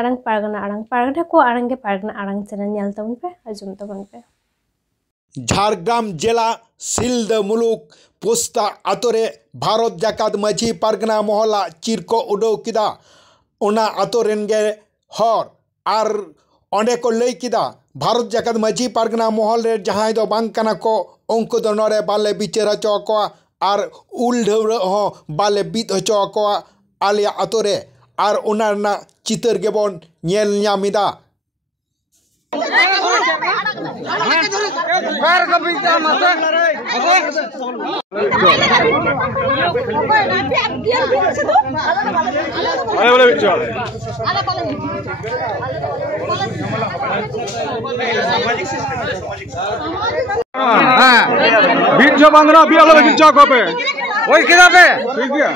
arang pargana ko arang ke pargana arang channel nyal tabun pe ajum tabun pe Jhargram जिला सिल्द मुलुक पोस्ता आतोरे भारत जाकात माझी पारगना मोहला चिरको उडो किदा ओना आतोरेन गे हर आर ओंडे को लई किदा भारत जाकात माझी पारगना मोहल रे जहां दो बांग कना को अंक दो नरे बाले बिचरा चौको आर उल ढवरे हो बाले बीत चौको आलिया आतोरे आर ओना ना चितर गेबन नेल न्यामिदा बीच जो बांगना भी अलग बीच को पे वही किधर पे ठीक है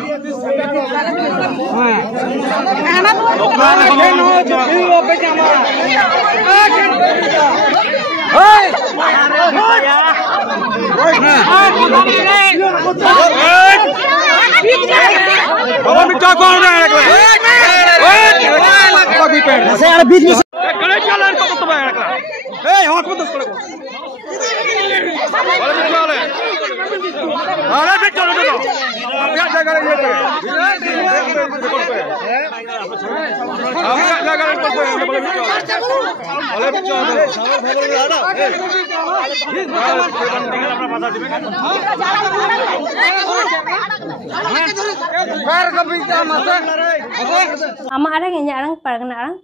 ama arang nya arang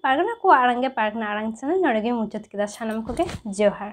pargana ko arang ke pargana arang channel nore ge muchat kida sanam ko ge johar।